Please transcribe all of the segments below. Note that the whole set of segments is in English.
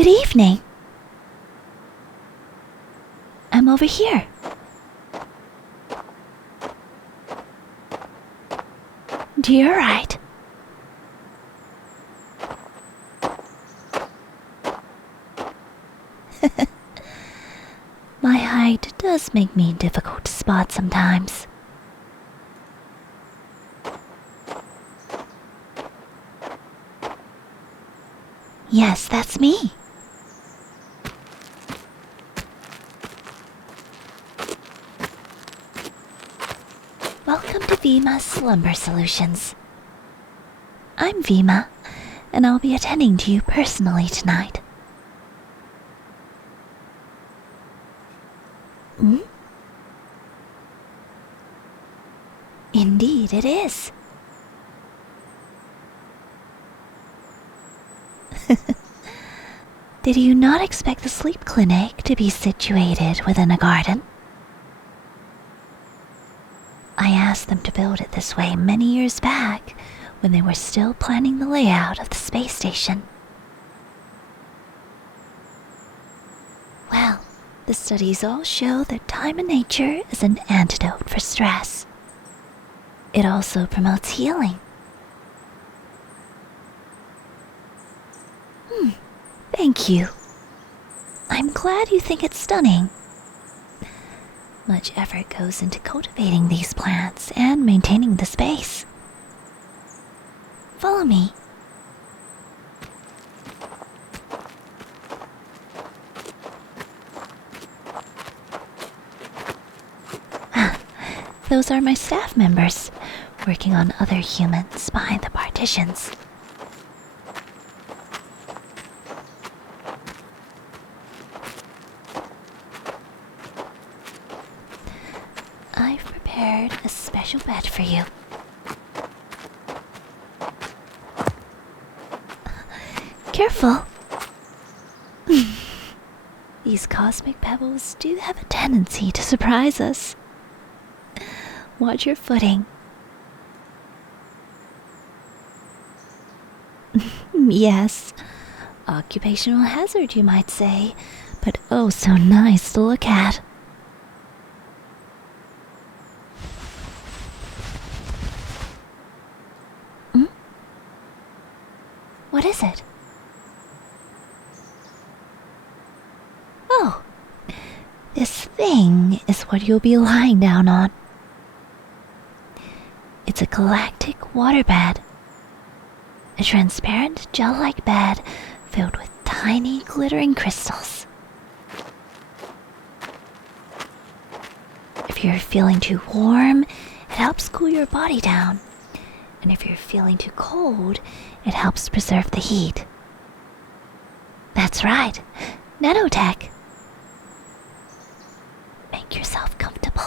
Good evening. I'm over here. You're right. My height does make me difficult to spot sometimes. Yes, that's me. Welcome to Vima's Slumber Solutions. I'm Vima, and I'll be attending to you personally tonight. Indeed it is. Did you not expect the sleep clinic to be situated within a garden? I asked them to build it this way many years back when they were still planning the layout of the space station. Well, the studies all show that time in nature is an antidote for stress. It also promotes healing. Thank you. I'm glad you think it's stunning. Much effort goes into cultivating these plants and maintaining the space. Follow me. Those are my staff members, working on other humans behind the partitions. I've prepared a special bed for you. Careful! These cosmic pebbles do have a tendency to surprise us. Watch your footing. Yes, occupational hazard you might say, but oh so nice to look at. What is it? Oh, this thing is what you'll be lying down on. It's a galactic waterbed. A transparent gel-like bed filled with tiny glittering crystals. If you're feeling too warm, it helps cool your body down. And if you're feeling too cold, it helps preserve the heat. That's right, nanotech. Make yourself comfortable.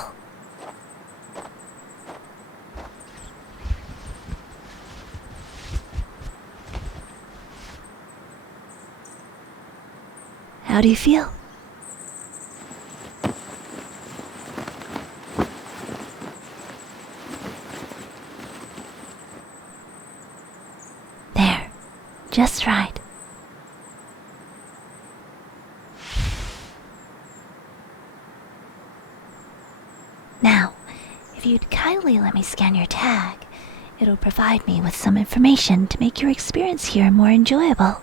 How do you feel? There, just right. Now, if you'd kindly let me scan your tag, it'll provide me with some information to make your experience here more enjoyable.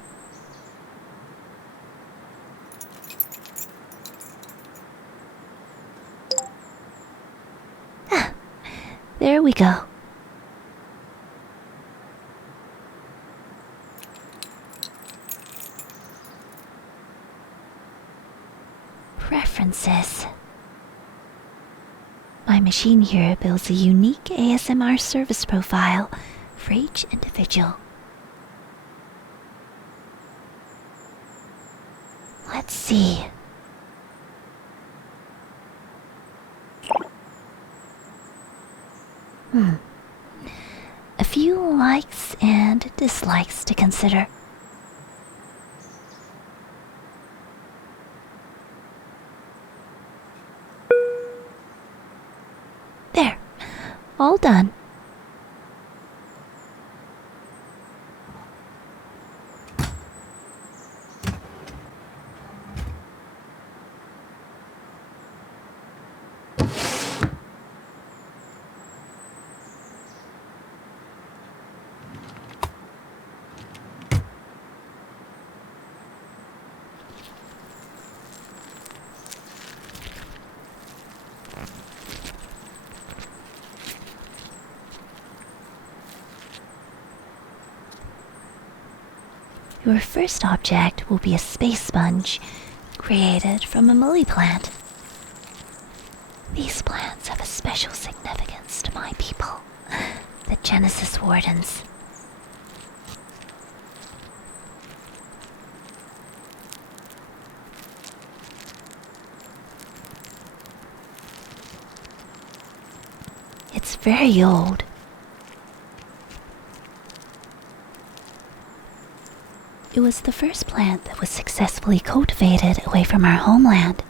There we go. Preferences. My machine here builds a unique ASMR service profile for each individual. Let's see. A few likes and dislikes to consider. There, all done. Your first object will be a space sponge created from a lily plant. These plants have a special significance to my people, the Genesis Wardens. It's very old. It was the first plant that was successfully cultivated away from our homeland.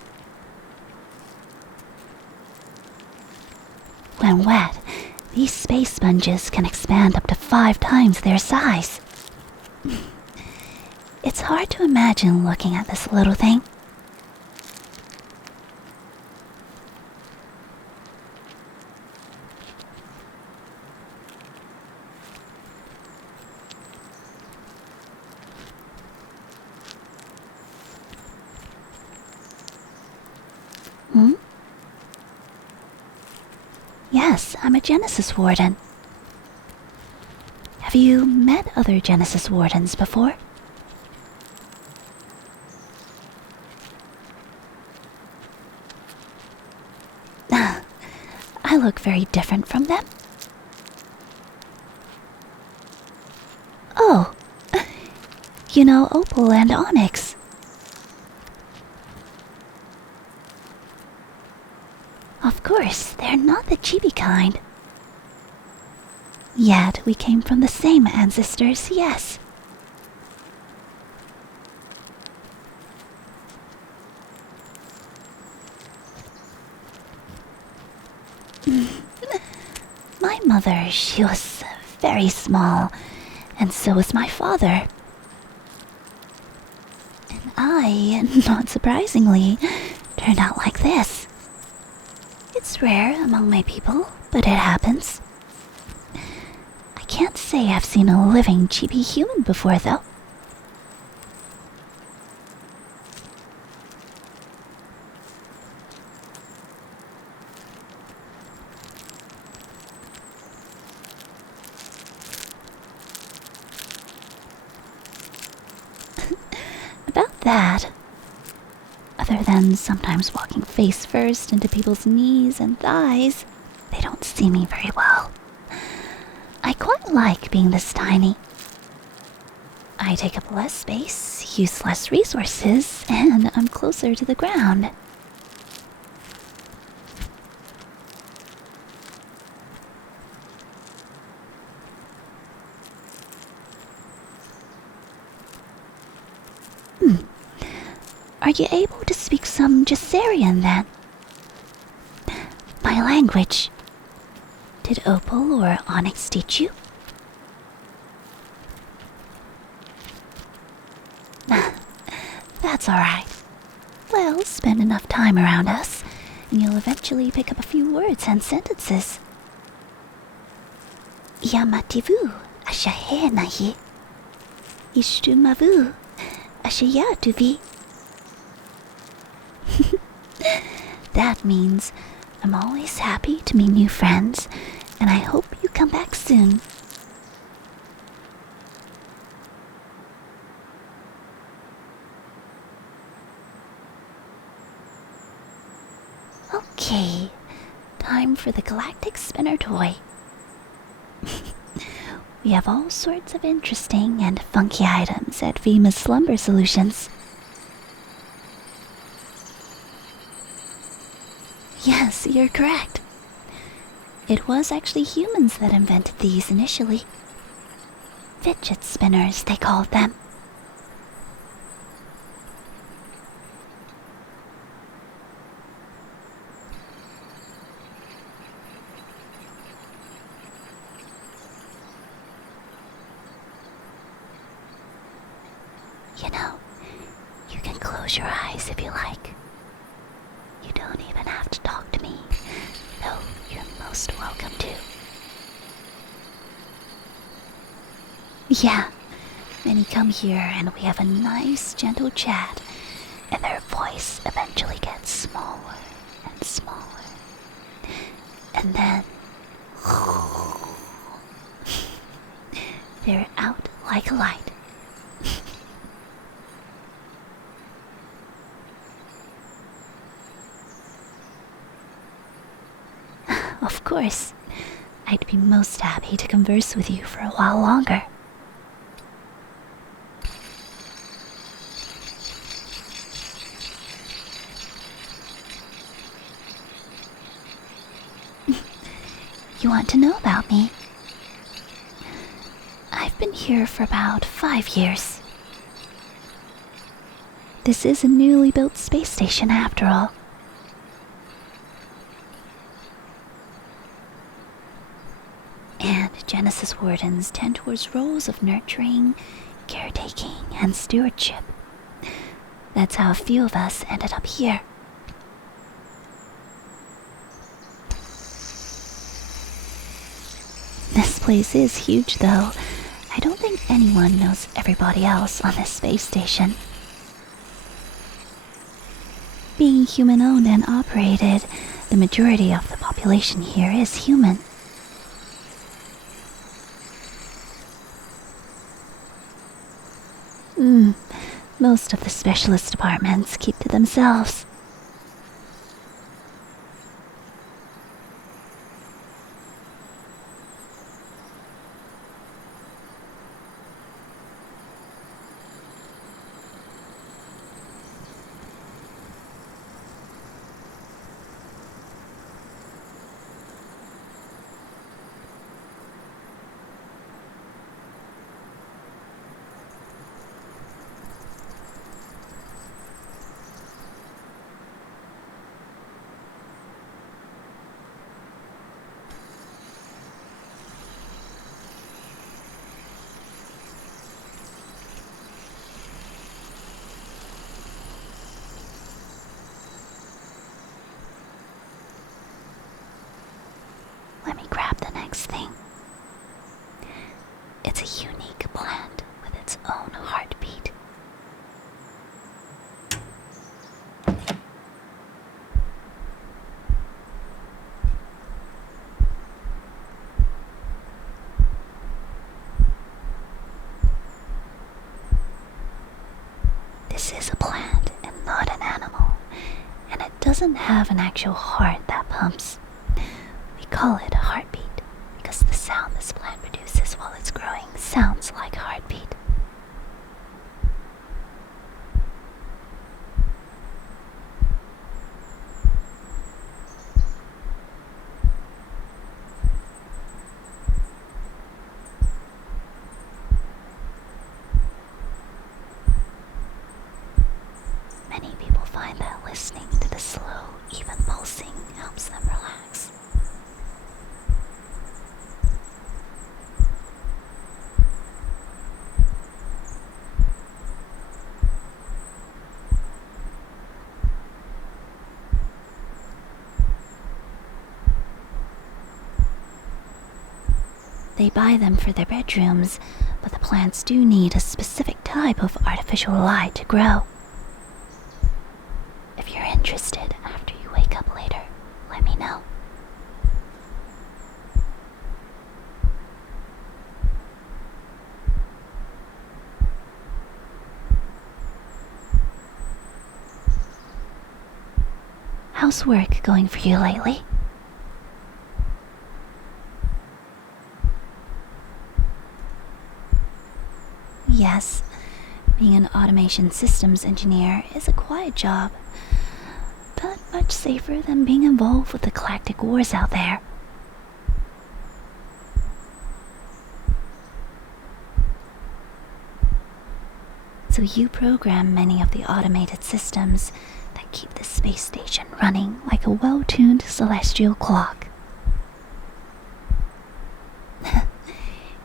When wet, these space sponges can expand up to 5 times their size. It's hard to imagine looking at this little thing. Yes, I'm a Genesis Warden. Have you met other Genesis Wardens before? I look very different from them. Oh, you know Opal and Onyx. Of course, they're not the chibi kind. Yet we came from the same ancestors, yes. My mother, she was very small, and so was my father. And I, not surprisingly, turned out like this. It's rare among my people, but it happens. I can't say I've seen a living chibi human before, though. About that, other than sometimes walking face first into people's knees and thighs, they don't see me very well. I quite like being this tiny. I take up less space, use less resources, and I'm closer to the ground. Are you able to speak some Gesarian then? My language. Did Opal or Onyx teach you? That's alright. Well, spend enough time around us, and you'll eventually pick up a few words and sentences. Yamativu ashahe nahi. Ishtumavu ashayatuvi. That means I'm always happy to meet new friends, and I hope you come back soon. Okay, time for the galactic spinner toy. We have all sorts of interesting and funky items at Vima's Slumber Solutions. Yes, you're correct. It was actually humans that invented these initially. Fidget spinners, they called them. You know, you can close your eyes if you like. You don't even have to talk to me, though you're most welcome to. Yeah, many come here and we have a nice gentle chat, and their voice eventually gets smaller and smaller. And then they're out like a light. Of course. I'd be most happy to converse with you for a while longer. You want to know about me? I've been here for about 5 years. This is a newly built space station after all. And Genesis wardens tend towards roles of nurturing, caretaking, and stewardship. That's how a few of us ended up here. This place is huge, though. I don't think anyone knows everybody else on this space station. Being human-owned and operated, the majority of the population here is human. Most of the specialist departments keep to themselves. Let me grab the next thing. It's a unique plant with its own heartbeat. This is a plant and not an animal, and it doesn't have an actual heart that pumps. We call it a heartbeat because the sound this plant produces while it's growing sounds like a heartbeat. Many people find that listening to the slow, even pulsing helps them relax. They buy them for their bedrooms, but the plants do need a specific type of artificial light to grow. If you're interested after you wake up later, let me know. How's work going for you lately? Yes, being an automation systems engineer is a quiet job, but much safer than being involved with the galactic wars out there. So you program many of the automated systems that keep the space station running like a well-tuned celestial clock.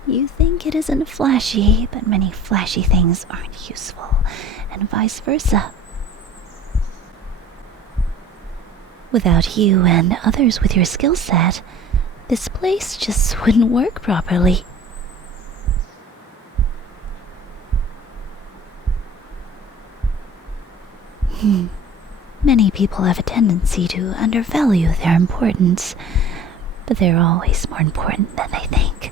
You think it isn't flashy, but many flashy things aren't useful, and vice versa. Without you and others with your skill set, this place just wouldn't work properly. Many people have a tendency to undervalue their importance, but they're always more important than they think.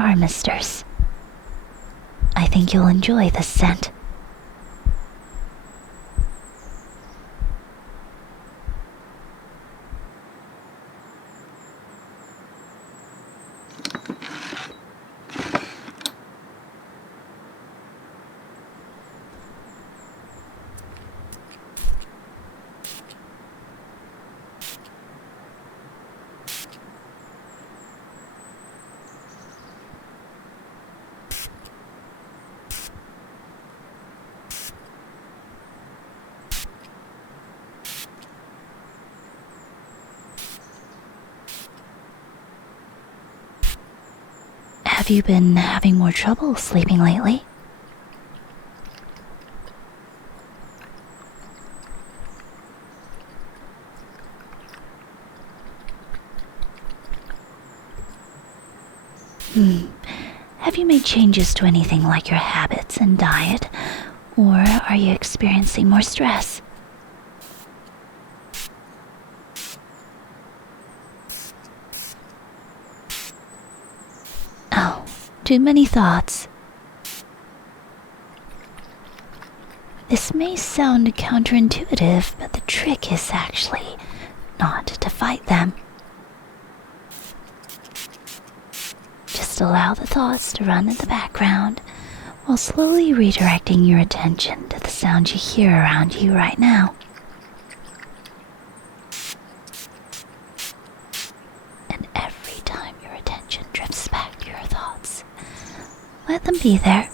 star misters. I think you'll enjoy this scent. Have you been having more trouble sleeping lately? Have you made changes to anything like your habits and diet, or are you experiencing more stress? Oh, too many thoughts. This may sound counterintuitive, but the trick is actually not to fight them. Just allow the thoughts to run in the background while slowly redirecting your attention to the sounds you hear around you right now. And every time your attention drifts back to your thoughts, let them be there.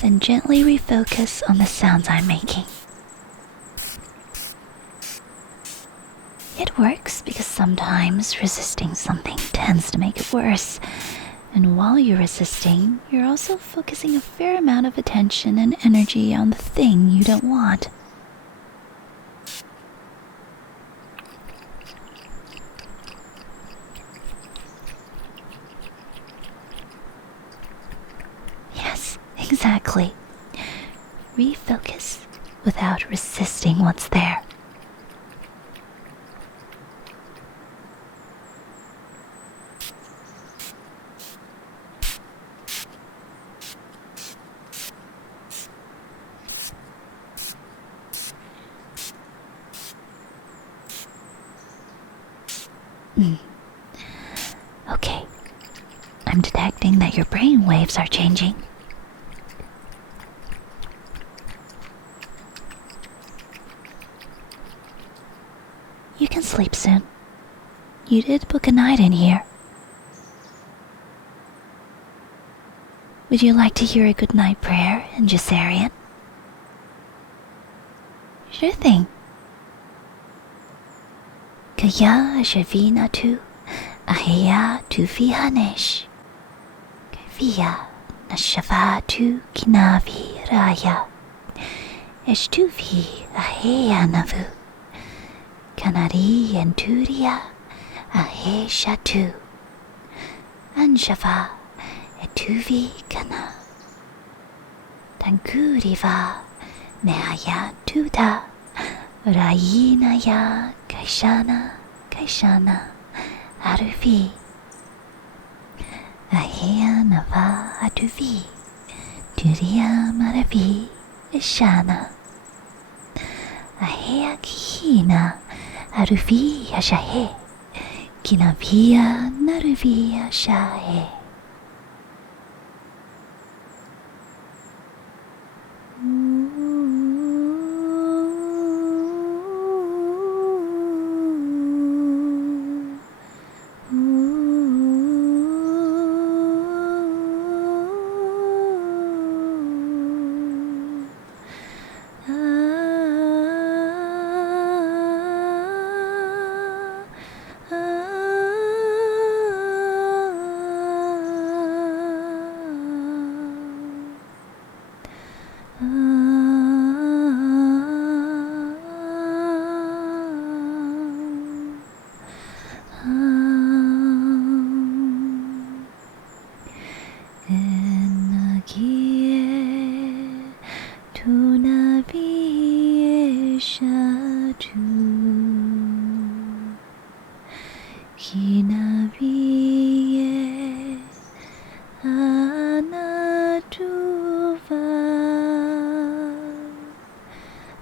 Then gently refocus on the sounds I'm making. It works because sometimes resisting something tends to make it worse. And while you're resisting, you're also focusing a fair amount of attention and energy on the thing you don't want. Yes, exactly. Refocus without resisting what's there. Okay, I'm detecting that your brain waves are changing. You can sleep soon. You did book a night in here. Would you like to hear a good night prayer in Gesarian? Sure thing. Kaya Shavina tu Ahia tu Vihanesh. Kavia Nashava tu Kinavi Raya. Estuvi Ahea Navu. Kanari Enturia Ahe Shatu. Anshava Etuvi Kana. Tankuriva Neaya Tuta. Raina ya Kaishana Aruvi Ahea Nava Aduvi Turia Maravi Ishana Ahea Kihina Aruvi Ashahe Kinavia Naruvi Ashahe.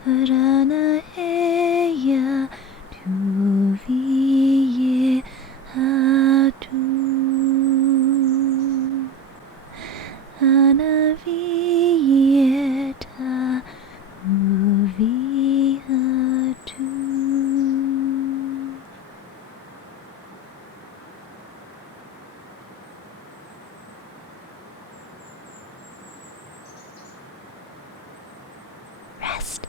Rana eya tu vie atu Ana vieta uvi atu Rest.